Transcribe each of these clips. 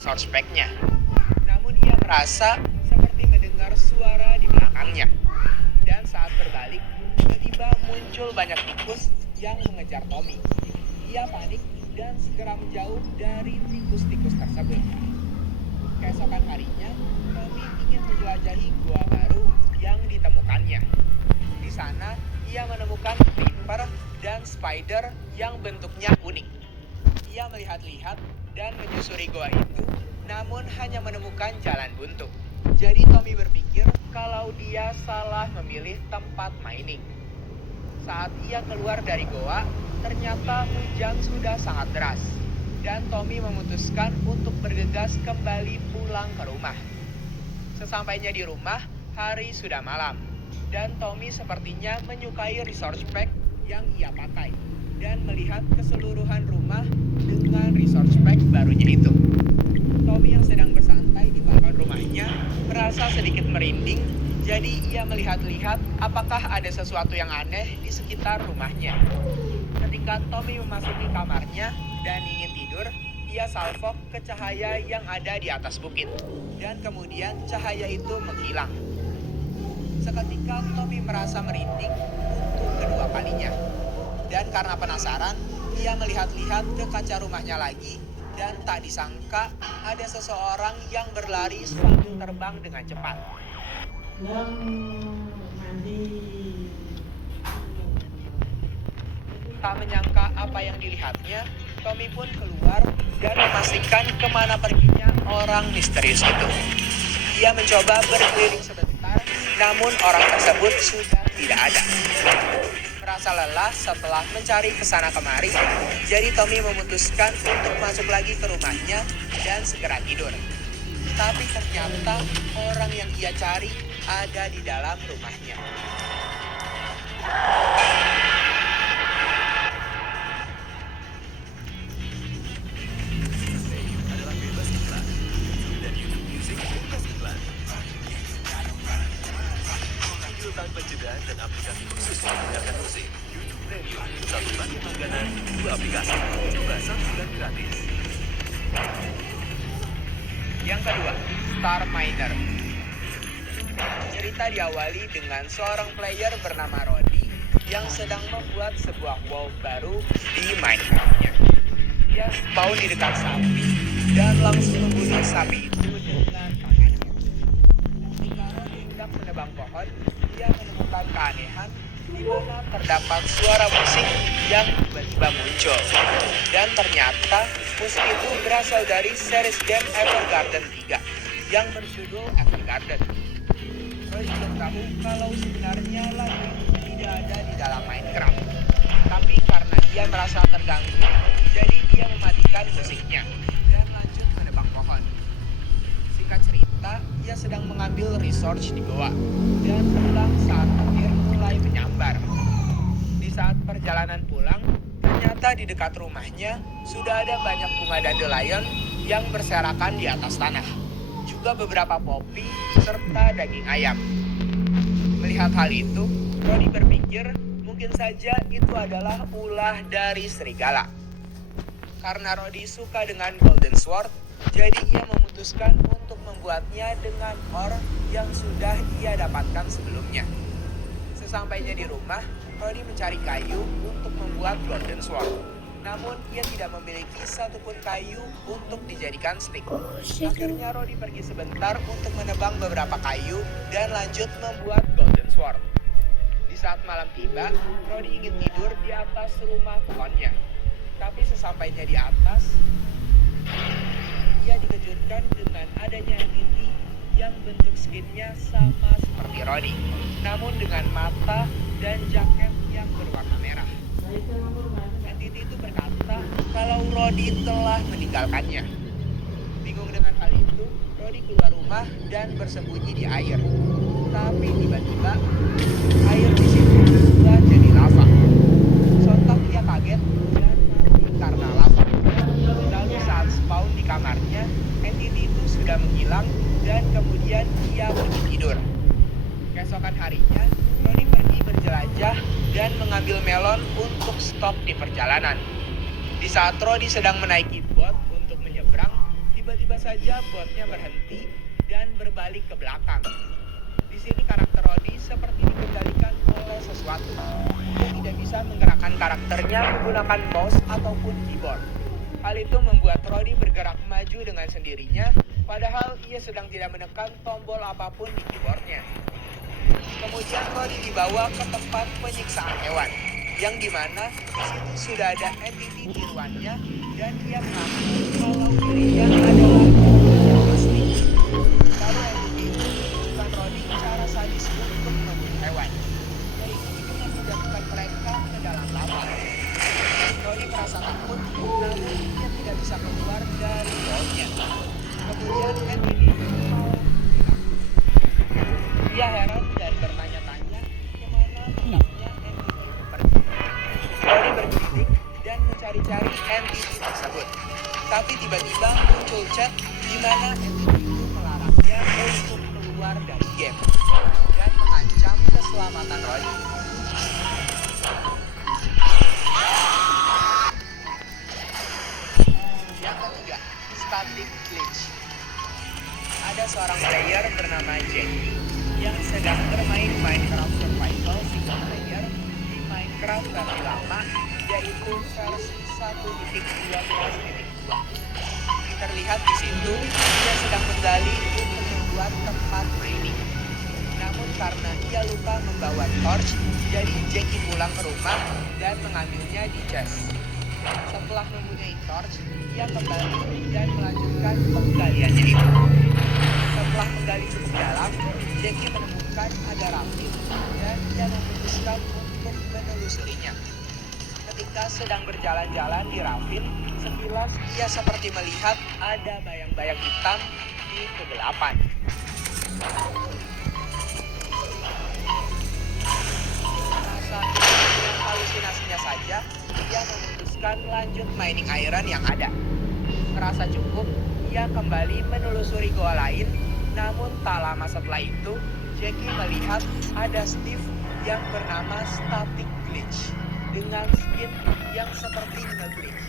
soundtracknya. Namun ia merasa seperti mendengar suara di belakangnya. Dan saat berbalik, tiba-tiba muncul banyak tikus yang mengejar Tommy. Ia panik dan segera menjauh dari tikus-tikus tersebut. Keesokan harinya, Tommy ingin menjelajahi gua baru yang ditemukannya. Di sana, ia menemukan creeper dan spider yang bentuknya unik. Ia melihat-lihat dan menyusuri goa itu, namun hanya menemukan jalan buntu. Jadi Tommy berpikir kalau dia salah memilih tempat mining. Saat ia keluar dari goa, ternyata hujan sudah sangat deras. Dan Tommy memutuskan untuk bergegas kembali pulang ke rumah. Sesampainya di rumah, hari sudah malam. Dan Tommy sepertinya menyukai resource pack yang ia pakai. Dan melihat keseluruhan rumah dengan resource pack barunya itu. Tommy yang sedang bersantai di balkon rumahnya merasa sedikit merinding, jadi ia melihat-lihat apakah ada sesuatu yang aneh di sekitar rumahnya. Ketika Tommy memasuki kamarnya dan ingin tidur, ia salvok ke cahaya yang ada di atas bukit. Dan kemudian cahaya itu menghilang. Seketika Tommy merasa merinding untuk kedua kalinya. Dan karena penasaran, ia melihat-lihat ke kaca rumahnya lagi dan tak disangka ada seseorang yang berlari sambil terbang dengan cepat. Tak menyangka apa yang dilihatnya, Tommy pun keluar dan memastikan kemana perginya orang misterius itu. Ia mencoba berkeliling sebentar, namun orang tersebut sudah tidak ada. Merasa lelah setelah mencari kesana kemari, jadi Tommy memutuskan untuk masuk lagi ke rumahnya dan segera tidur. Tapi ternyata orang yang ia cari ada di dalam rumahnya. Tanpa jeda dan aplikasi khusus mendengarkan musik. YouTube Premium, satu paket langganan, dua aplikasi. Coba 1 bulan gratis. Yang kedua, Star Miner. Cerita diawali dengan seorang player bernama Rodi yang sedang membuat sebuah WoW baru di Minecraft-nya. Dia spawn di dekat sapi dan langsung membunuh sapi itu dengan tangannya. Ketika Rodi hendak menebang pohon, dia menemukan keanehan di mana terdapat suara musik yang tiba-tiba muncul. Dan ternyata musik itu berasal dari series game Evergarden 3 yang berjudul Evergarden. Rodi belum tahu kalau sebenarnya lagu itu tidak ada di dalam Minecraft. Tapi karena dia merasa terganggu, jadi dia mematikan musiknya dan lanjut menebang pohon. Singkat cerita, ia sedang mengambil research di goa dan pulang saat petir mulai menyambar. Di saat perjalanan pulang, ternyata di dekat rumahnya sudah ada banyak bunga dandelion yang berserakan di atas tanah. Juga beberapa popi serta daging ayam. Melihat hal itu, Rodi berpikir mungkin saja itu adalah ulah dari serigala. Karena Rodi suka dengan Golden Sword, jadi ia memutuskan untuk membuatnya dengan ore yang sudah ia dapatkan sebelumnya. Sesampainya di rumah, Rodi mencari kayu untuk membuat Golden Sword. Namun ia tidak memiliki satupun kayu untuk dijadikan stick. Akhirnya Rodi pergi sebentar untuk menebang beberapa kayu dan lanjut membuat Golden Sword. Di saat malam tiba, Rodi ingin tidur di atas rumah pohonnya. Tapi sesampainya di atas, ia dikejutkan dengan adanya entity yang bentuk skinnya sama seperti Rodi, namun dengan mata dan jaket yang berwarna merah. Entity itu berkata kalau Rodi telah meninggalkannya. Bingung dengan hal itu, Rodi keluar rumah dan bersembunyi di air. Tapi tiba-tiba, air di situ berubah jadi lava. Sontak ia kaget dan mati karena lava. Lalu saat spawn di kamarnya, entity itu sudah menghilang dan kemudian ia pergi tidur. Keesokan harinya, Rodi pergi berjelajah dan mengambil melon untuk stop di perjalanan. Di saat Rodi sedang menaiki bot untuk menyeberang, Tiba-tiba saja botnya berhenti dan berbalik ke belakang. Di sini karakter Rodi seperti dikendalikan oleh sesuatu. Dia tidak bisa menggerakkan karakternya menggunakan mouse ataupun keyboard. Hal itu membuat Rodi bergerak maju dengan sendirinya, padahal ia sedang tidak menekan tombol apapun di keyboardnya. Kemudian Rodi dibawa ke tempat penyiksaan hewan, yang dimana di situ sudah ada entiti tiruannya dan ia mengaku kalau dirinya adalah pasti. Lalu entiti itu menunjukkan Rodi cara sadis untuk membunuh hewan, yaitu dengan menjatuhkan mereka ke dalam lava. Rodi merasa takut, namun ia tidak bisa keluar dari bawahnya. Kemudian entiti itu mau hilang. Ia heran dan bertanya-tanya kemana hendaknya entiti itu pergi. Rodi berkutik dan mencari-cari entiti tersebut. Tapi tiba-tiba muncul chat di mana entiti itu melarangnya untuk keluar dari game dan mengancam keselamatan Rodi. Yang ketiga, static glitch. Ada seorang player bernama Jackie yang sedang bermain Minecraft Survival single player di Minecraft versi lama, yaitu versi 1.12.2. Terlihat di situ dia sedang menggali untuk membuat tempat mining. Namun karena ia lupa membawa torch, jadi Jackie pulang ke rumah dan mengambilnya di chest. Setelah mempunyai torch, ia kembali dan melanjutkan penggaliannya itu. Setelah menggali cukup dalam, Jackie menemukan ada Rafin dan ia memutuskan untuk menelusurinya. Ketika sedang berjalan-jalan di Rafin, sekilas ia seperti melihat ada bayang-bayang hitam di kegelapan. Merasa dengan halusinasinya saja, ia memutuskan lanjut mining iron yang ada. Merasa cukup, ia kembali menelusuri goa lain, namun tak lama setelah itu, Jackie melihat ada Steve yang bernama Static Glitch dengan skin yang seperti nge-glitch.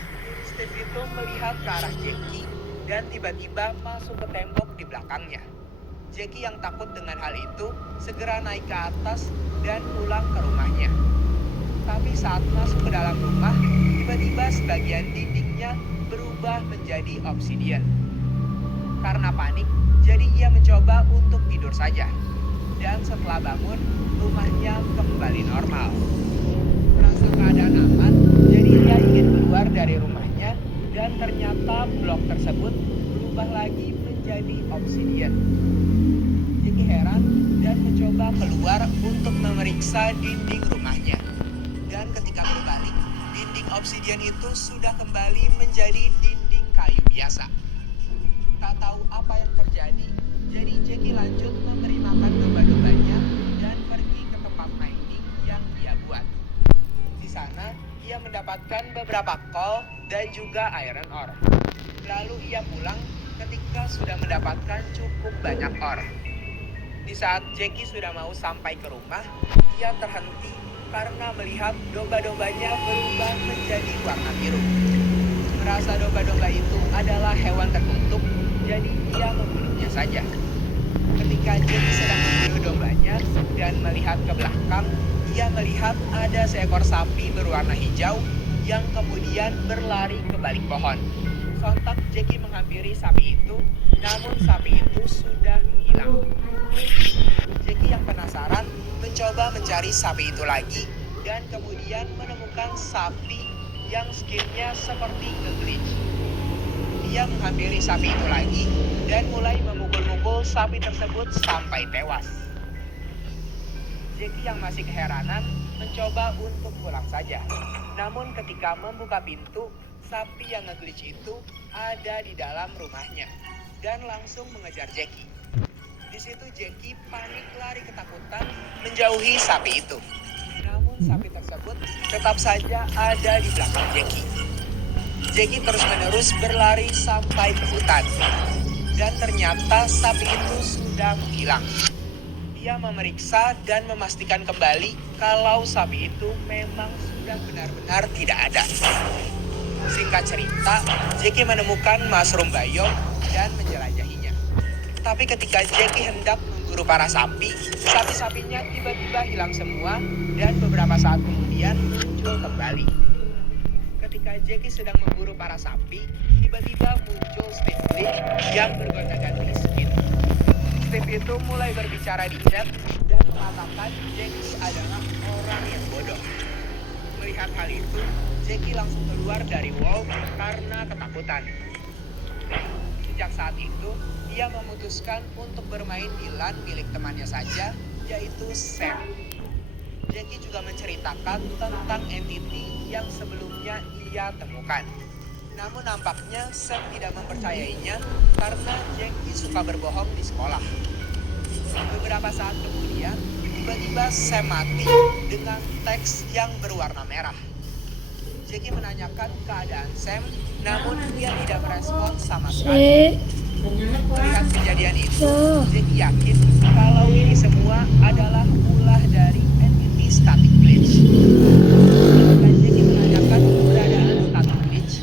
Steve itu melihat ke arah Jackie dan tiba-tiba masuk ke tembok di belakangnya. Jackie yang takut dengan hal itu segera naik ke atas dan pulang ke rumahnya. Tapi saat masuk ke dalam rumah, tiba-tiba sebagian dindingnya berubah menjadi obsidian. Karena panik, jadi ia mencoba untuk tidur saja. Dan setelah bangun, rumahnya kembali normal. Merasa keadaan aman, jadi ia ingin keluar dari rumahnya dan ternyata blok tersebut berubah lagi menjadi obsidian. Jackie heran dan mencoba keluar untuk memeriksa dinding rumahnya. Dan ketika berbalik, dinding obsidian itu sudah kembali menjadi dinding kayu biasa. Tak tahu apa yang terjadi, jadi Jackie lanjut memberi makan domba-dombanya dan pergi ke tempat mining yang dia buat. Di sana, ia mendapatkan beberapa coal dan juga iron ore. Lalu ia pulang ketika sudah mendapatkan cukup banyak ore. Di saat Jackie sudah mau sampai ke rumah, ia terhenti karena melihat domba-dombanya berubah menjadi warna biru. Merasa domba-domba itu adalah hewan terkutuk, jadi ia membunuhnya saja. Ketika Jackie sedang membunuh dombanya dan melihat ke belakang, ia melihat ada seekor sapi berwarna hijau yang kemudian berlari ke balik pohon. Sontak Jackie menghampiri sapi itu, namun sapi itu sudah hilang. Jackie yang penasaran mencoba mencari sapi itu lagi dan kemudian menemukan sapi yang skinnya seperti nge-glitch. Ia menghampiri sapi itu lagi dan mulai memukul-mukul sapi tersebut sampai tewas. Jackie yang masih keheranan mencoba untuk pulang saja. Namun ketika membuka pintu, sapi yang nge-glitch itu ada di dalam rumahnya dan langsung mengejar Jackie. Di situ Jackie panik lari ketakutan menjauhi sapi itu. Namun sapi tersebut tetap saja ada di belakang Jackie. Jackie terus-menerus berlari sampai ke hutan. Dan ternyata sapi itu sudah menghilang. Ia memeriksa dan memastikan kembali kalau sapi itu memang sudah benar-benar tidak ada. Singkat cerita, Jackie menemukan mushroom biome dan menjelajahinya. Tapi ketika Jackie hendak memburu para sapi, sapi-sapinya tiba-tiba hilang semua dan beberapa saat kemudian muncul kembali. Ketika Jackie sedang memburu para sapi, tiba-tiba muncul Steve Glitch yang bergonta-ganti skin. Steve itu mulai berbicara di chat dan mengatakan Jackie adalah orang yang bodoh. Melihat hal itu, Jackie langsung keluar dari WoW karena ketakutan. Sejak saat itu, ia memutuskan untuk bermain di LAN milik temannya saja, yaitu Sam. Jackie juga menceritakan tentang entity yang sebelumnya ia temukan. Namun nampaknya Sam tidak mempercayainya karena Jackie suka berbohong di sekolah. Beberapa saat kemudian, tiba-tiba Sam mati dengan teks yang berwarna merah. Jackie menanyakan keadaan Sam, namun ia tidak merespon sama sekali. Melihat kejadian itu, Jackie yakin kalau ini semua adalah ulah dari entity Static Glitch. Dan Jackie menanyakan keberadaan Static Glitch.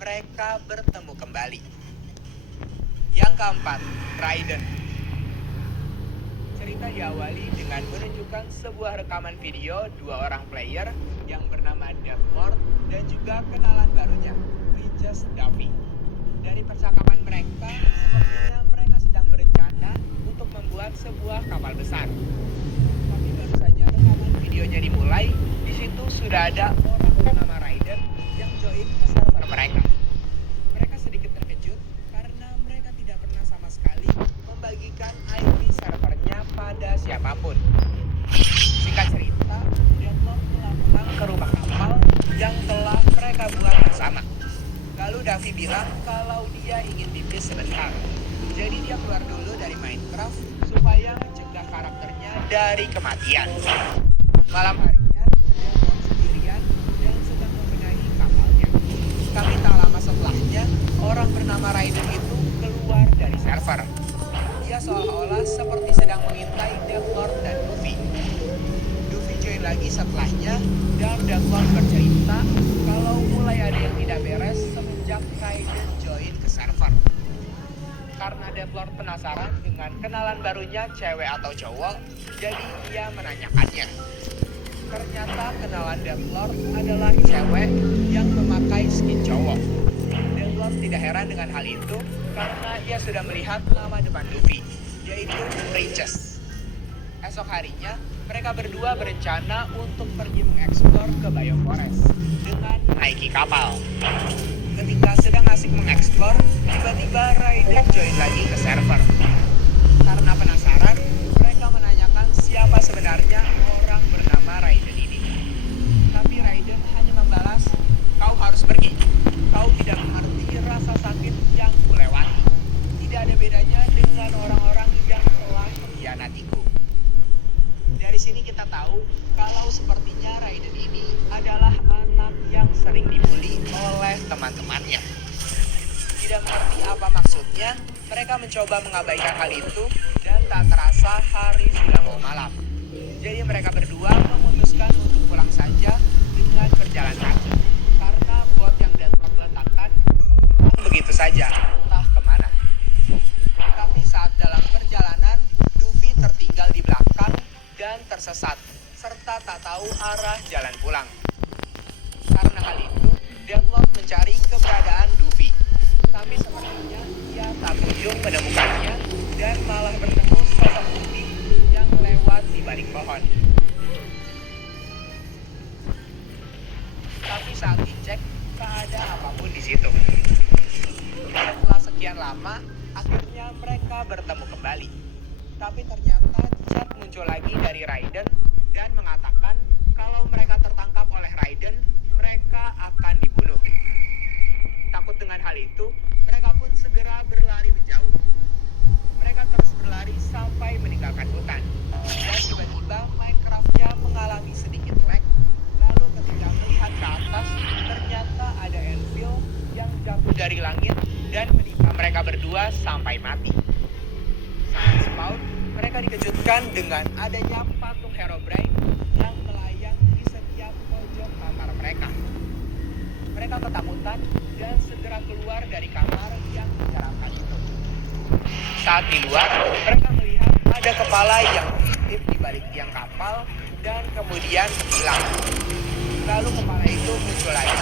Mereka bertemu kembali. Yang keempat, Raiden. Cerita diawali dengan menunjukkan sebuah rekaman video dua orang player yang bernama Death Lord dan juga kenalan barunya, Princess Duffy. Dari percakapan mereka, sepertinya mereka sedang berencana untuk membuat sebuah kapal besar. Tapi baru saja rekaman videonya dimulai, di situ sudah ada orang bernama Raiden yang join ke server mereka. Mereka sedikit terkejut karena mereka tidak pernah sama sekali membagikan IP servernya pada siapapun. Singkat cerita, Deathlock telah pulang ke rumah kapal yang telah mereka buat bersama. Lalu Duffy bilang kalau dia ingin pipis sebentar. Jadi dia keluar dulu dari Minecraft supaya mencegah karakternya dari kematian. Malam harinya, Deathlock sendirian dan sedang membenahi kapalnya. Tapi tak lama setelahnya, orang bernama Raiden itu keluar dari server. Dia seolah-olah seperti sedang mengintai Deathlord dan Luffy. Luffy join lagi setelahnya, dan Deathlord bercerita kalau mulai ada yang tidak beres semenjak Raiden join ke server. Karena Deathlord penasaran dengan kenalan barunya cewek atau cowok, jadi dia menanyakannya. Ternyata kenalan Deathlord adalah cewek yang memakai skin cowok. Deathlord tidak heran dengan hal itu karena ia sudah melihat nama depan Luffy, yaitu Princess. Esok harinya, mereka berdua berencana untuk pergi mengeksplor ke Bioforest dengan menaiki kapal. Ketika sedang asik mengeksplor, tiba-tiba Raiden join lagi ke server. Karena penasaran, mereka menanyakan siapa sebenarnya orang bernama Raiden ini. Tapi Raiden hanya membalas, "Kau harus pergi. Kau tidak mengerti rasa sakit yang kulewati. Tidak ada bedanya dengan orang-orang yang telah mengkhianatiku." Dari sini kita tahu kalau sepertinya Raiden ini adalah anak yang sering dibully oleh teman-temannya. Tidak mengerti apa maksudnya, mereka mencoba mengabaikan hal itu dan tak terasa hari sudah mau malam. Jadi mereka berdua memutuskan untuk pulang saja dengan berjalan kaki. Karena bot yang Deathlord letakkan begitu saja, entah kemana. Tapi saat dalam perjalanan, Luffy tertinggal di belakang dan tersesat, serta tahu arah jalan pulang. Karena hal itu, Deathlock mencari keberadaan Luffy. Tapi sepertinya ia tak kunjung menemukannya dan malah bertemu sosok Luffy yang lewat di balik pohon. Tapi saat dicek, tak ada apapun di situ. Setelah sekian lama, akhirnya mereka bertemu kembali. Tapi ternyata chat muncul lagi dari Raiden dan mengatakan kalau mereka tertangkap oleh Raiden, mereka akan dibunuh. Takut dengan hal itu, mereka pun segera berlari menjauh. Mereka terus berlari sampai meninggalkan hutan. Dan tiba-tiba Minecraft-nya mengalami sedikit lag. Lalu ketika melihat ke atas, ternyata ada anvil yang jatuh dari langit dan menimpa mereka berdua sampai mati. Saat spawn, mereka dikejutkan dengan adanya patung Herobrine yang melayang di setiap pojok kamar mereka. Mereka ketakutan dan segera keluar dari kamar yang menyeramkan itu. Saat di luar, mereka melihat ada kepala yang mengintip di balik tiang kapal dan kemudian hilang. Lalu kepala itu muncul lagi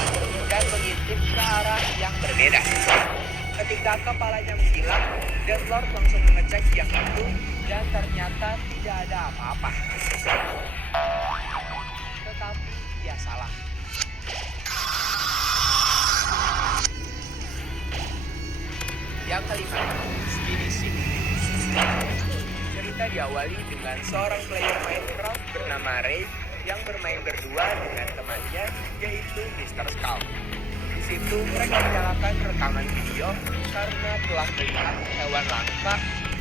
dan mengintip ke arah yang berbeda. Ketika kepalanya menghilang, Deathlord langsung mengecek tiang itu dan ternyata tidak ada apa-apa. Tetapi dia salah. Yang kelima, Skinny Ship. Cerita diawali dengan seorang player Minecraft bernama Ray yang bermain berdua dengan temannya yaitu Mr. Skull. Di situ mereka menyalakan rekaman video karena telah melihat hewan langka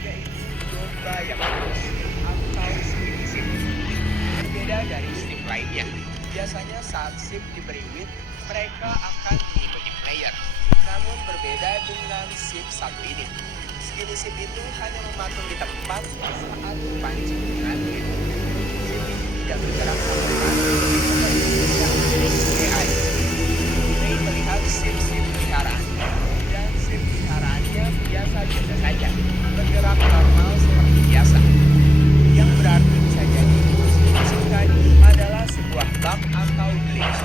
yaitu domba yang halus atau Skinny Ship. Berbeda dari ship lainnya, biasanya saat ship diberi win, mereka akan mengikuti player. Namun berbeda dengan ship satu ini. Skinny Ship itu hanya mematung di tempat saat dipancing dengan win. Ship ini tidak bergerak sama sekali seperti yang dimiliki AI. Ray melihat ship-ship peliharaannya dan ship peliharaannya biasa-biasa saja, bergerak normal seperti biasa. Yang berarti bisa jadi Skinny Ship tadi adalah sebuah bug atau glitch.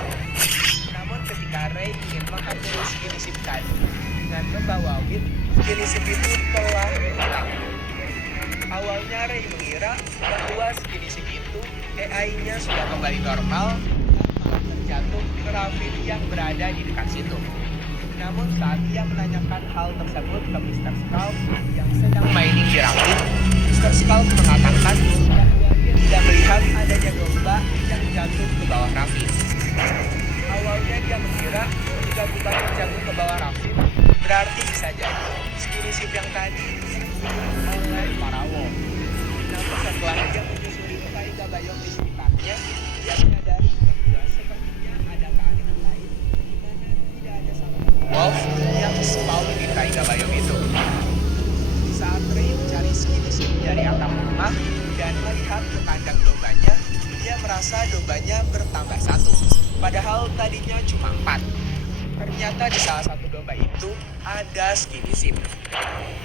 Namun ketika Ray ingin menghapus Skinny Ship tadi dengan membawa win, Skinny Ship itu telah hilang. Awalnya Ray mengira bahwa Skinny Ship itu AI-nya sudah kembali normal dan malah terjatuh ke ravin yang berada di dekat situ. Namun saat ia menanyakan hal tersebut ke Mr. Skull yang sedang mining di ravin, Mr. Skull mengatakan bahwa dia tidak melihat adanya domba yang jatuh ke bawah ravin. Awalnya dia mengira jika bukan jatuh ke bawah ravin, berarti bisa jadi Skinny Ship yang tadi terbunuh oleh Pharaoh. Namun setelah dia menyusuri taiga bayom di sekitarnya, dia menyadari bahwa sepertinya ada keanehan lain di mana tidak ada satupun wolf yang spawn di taiga bayom itu. Saat Ray mencari Skinny Ship dari atap rumah dan melihat ke kandang dombanya, dia merasa dombanya bertambah satu. Padahal tadinya cuma 4. Ternyata di salah satu domba itu ada Skinny Ship.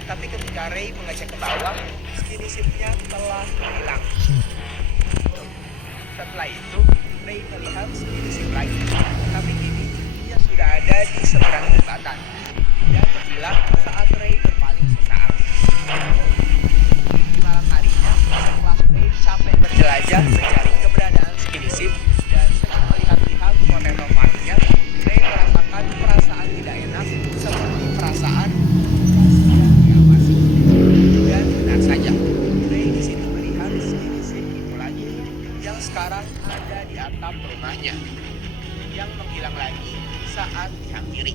Tapi ketika Ray mengecek ke bawah, Skinny Ship-nya telah hilang. Setelah itu, Ray melihat Skinny Ship lagi. Tapi kini dia sudah ada di seberang jembatan dan menghilang saat Ray berpaling sesaat. Di malam harinya, setelah Ray capek berjelajah mencari keberadaan Skinny Ship dan sedang melihat-lihat potato farm-nya, Ray merasakan perasaan tidak enak seperti perasaan sedang diawasi. Dan benar saja, Ray di situ melihat Skinny Ship itu lagi yang sekarang ada di atap rumahnya, yang menghilang lagi saat dihampiri.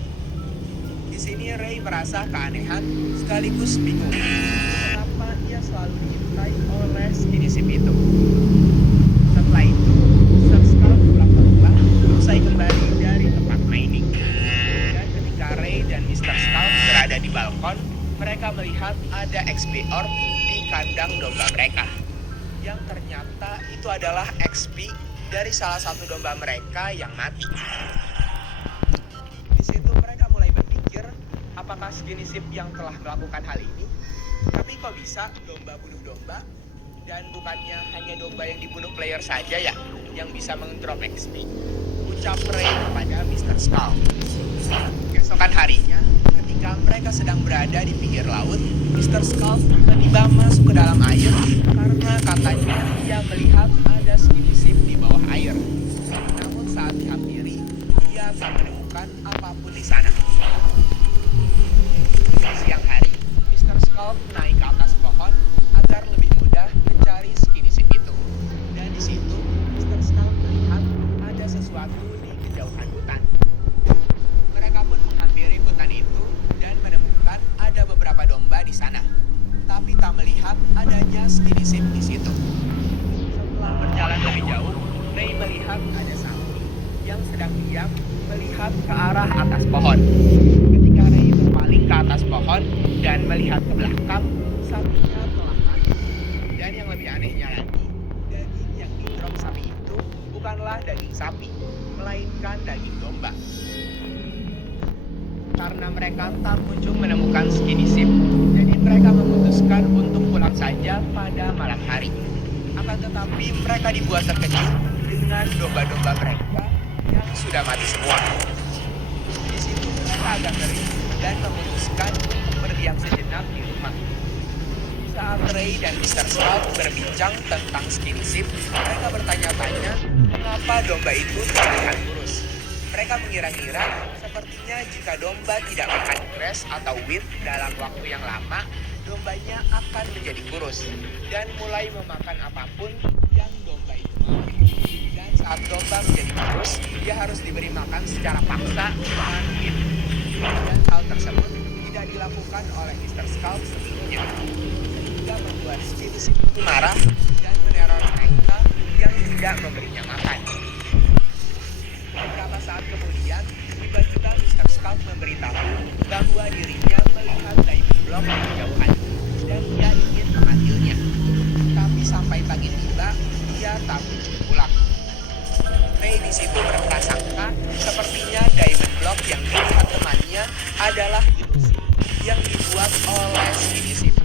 Di sini Ray merasa keanehan sekaligus bingung kenapa ia selalu diintai oleh Skinny Ship itu. Setelah itu, Mr. Skull pulang ke rumah usai kembali dari tempat mining. Dan ketika Ray dan Mr. Skull berada di balkon, mereka melihat ada XP orb di kandang domba mereka. Yang ternyata itu adalah XP dari salah satu domba mereka yang mati. Di situ mereka mulai berpikir, apakah Skinny Ship yang telah melakukan hal ini? Tapi kok bisa domba bunuh domba? Dan bukannya hanya domba yang dibunuh player saja ya yang bisa mengdrop XP. Ucap Ray kepada Mr. Skull. Keesokan harinya, ketika mereka sedang berada di pinggir laut, Mr. Skull tiba-tiba masuk ke dalam air karena katanya ia melihat ada skip di bawah air. Namun saat dihampiri, ia tak menemukan apapun di sana. Siang hari, Mr. Skull naik ke atas pohon agar lebih mudah mencari skinny-ship itu. Dan di situ, Mr. Skull melihat ada sesuatu di kejauhan hutan. Mereka pun menghampiri hutan itu dan menemukan ada beberapa domba di sana, tapi tak melihat adanya skinny-ship di situ. Setelah berjalan lebih jauh, Ray melihat ada sapi yang sedang diam melihat ke arah atas pohon. Ketika Ray berpaling ke atas pohon dan melihat ke belakang, sapinya telah mati. Dan yang lebih anehnya lagi, daging yang didrop sapi itu bukanlah daging sapi, melainkan daging domba. Karena mereka tak kunjung menemukan skinny-ship, jadi mereka memutuskan untuk pulang saja pada malam hari. Akan tetapi mereka dibuat terkejut dengan domba-domba mereka yang sudah mati semua. Di situ mereka agak ngeri dan memutuskan untuk berdiam sejenak di rumah. Saat Ray dan Mr. Skull berbincang tentang skinny-ship, mereka bertanya-tanya mengapa domba itu terlihat kurus. Mereka mengira-ngira sepertinya jika domba tidak makan grass atau wheat dalam waktu yang lama, dombanya akan menjadi kurus dan mulai memakan apapun yang domba itu mau. Dan saat domba menjadi kurus, dia harus diberi makan secara paksa dengan wheat. Dan hal tersebut tidak dilakukan oleh Mr. Skull sebelumnya, sehingga membuat skinny-ship itu marah dan meneror mereka yang tidak memberinya makan. Beberapa saat kemudian, tiba-tiba Mr. Skull memberitahu bahwa dirinya melihat diamond block di kejauhan dan dia ingin mengambilnya. Tapi sampai pagi tiba, dia tak kunjung pulang. Ray di situ berprasangka sepertinya diamond block yang dilihat temannya adalah ilusi yang dibuat oleh skinny-ship.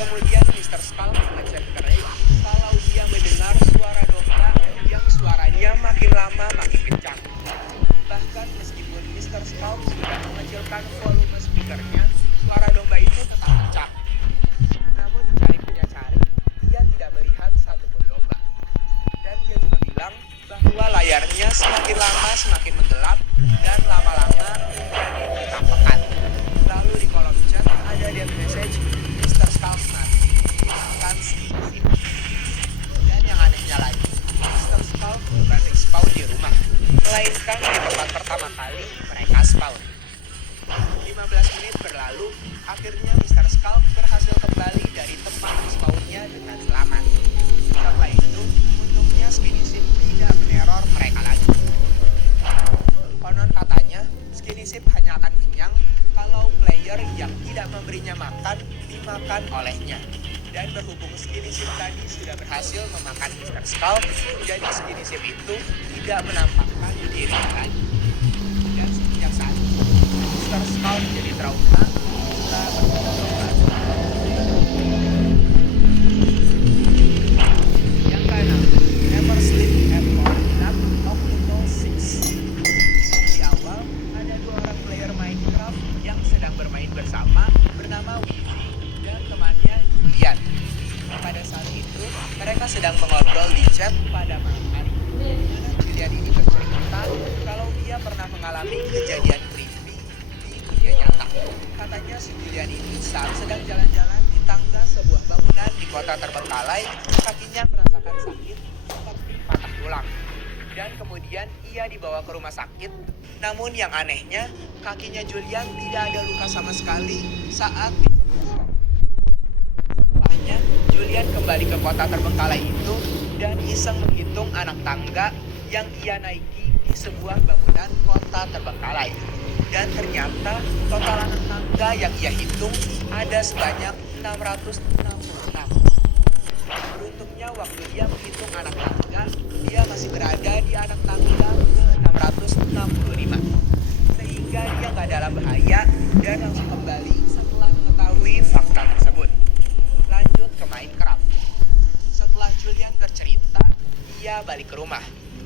Kemudian Mr. Skull mengajak ke Ray kalau dia mendengar suara domba yang suaranya makin lama makin kencang. Bahkan meskipun Mr. Skull sudah mengecilkan volume speakernya, suara domba itu tetap kencang. Namun dicari cari, dia tidak melihat satupun domba. Dan dia juga bilang bahwa layarnya semakin lama semakin menggelap dan lama-lama menjadi hitam pekat. Lalu di kolom chat ada dia message Mr. Skull mati dimakan skinny-ship. Dan yang anehnya lagi, Mr. Skull bukan respawn di rumah, melainkan di tempat pertama kali mereka spawn. 15 menit berlalu, akhirnya Mr. Skull berhasil kembali dari tempat respawnnya dengan selamat. Setelah itu, untungnya skinny-ship tidak meneror mereka lagi. Konon katanya, skinny-ship hanya akan kenyang kalau player yang tidak memberinya makan dimakan olehnya. Dan berhubung skinny-ship tadi sudah berhasil memakan Mr. Skull, jadi skinny-ship itu tidak menampakkan diri lagi. Dan sejak saat itu, Mr. Skull menjadi trauma setelah berubah. Yang keenam, never sleep at coordinate of Pluto 6. Di awal, ada dua orang player Minecraft yang sedang bermain bersama bernama Wiwi dan temannya Julian. Pada saat itu, mereka sedang mengobrol di chat pada malam hari. Dimana Julian ini bercerita kalau dia pernah mengalami kejadian creepy di dunia nyata. Katanya si Julian ini saat sedang jalan-jalan di tangga sebuah bangunan di kota terbengkalai, kakinya merasakan sakit seperti patah tulang. Dan kemudian ia dibawa ke rumah sakit. Namun yang anehnya, kakinya Julian tidak ada luka sama sekali saat setelahnya, Julian kembali ke kota terbengkalai itu dan iseng menghitung anak tangga yang ia naiki di sebuah bangunan kota terbengkalai. Dan ternyata total anak tangga yang ia hitung ada sebanyak 666. Beruntungnya waktu dia menghitung anak tangga, dia masih berada di anak tangga ke-665. Sehingga dia gak dalam bahaya dan langsung kembali setelah mengetahui fakta tersebut. Lanjut ke Minecraft. cerita, ia balik ke rumah.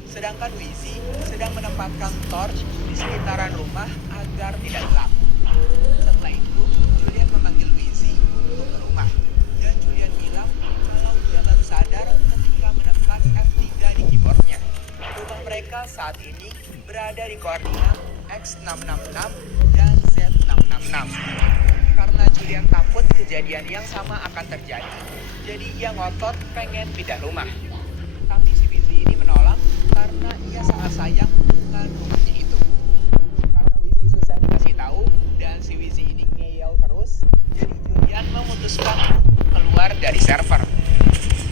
Sedangkan Wizzy sedang menempatkan torch di sekitaran rumah agar tidak gelap. Setelah itu, Julian memanggil Wizzy untuk ke rumah. Dan Julian bilang kalau dia baru sadar ketika menekan F3 di keyboardnya. Rumah mereka saat ini berada di koordinat X666 dan Z666. Karena Julian takut kejadian yang sama akan terjadi, jadi ia ngotot pengen pindah rumah. Tapi si Wizzy ini menolak karena ia sangat sayang dengan rumahnya itu. Karena Wizzy susah dikasih tahu dan si Wizzy ini ngeyel terus, jadi Julian memutuskan untuk keluar dari server.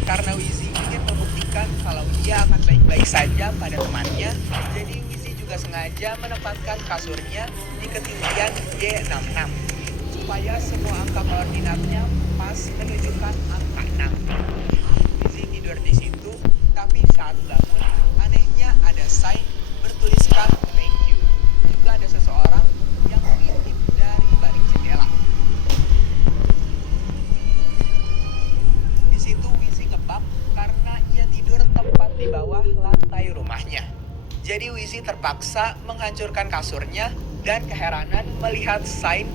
Karena Wizzy ingin membuktikan kalau dia akan baik-baik saja pada temannya, jadi Wizzy juga sengaja menempatkan kasurnya di ketinggian G66 supaya semua angka koordinatnya pas menunjukkan angka 6. Wizzy tidur di situ, tapi saat bangun, anehnya ada sign bertuliskan thank you. Juga ada seseorang yang mengintip dari balik jendela. Di situ Wizzy ngebug karena ia tidur tepat di bawah lantai rumahnya. Jadi Wizzy terpaksa menghancurkan kasurnya dan keheranan melihat sign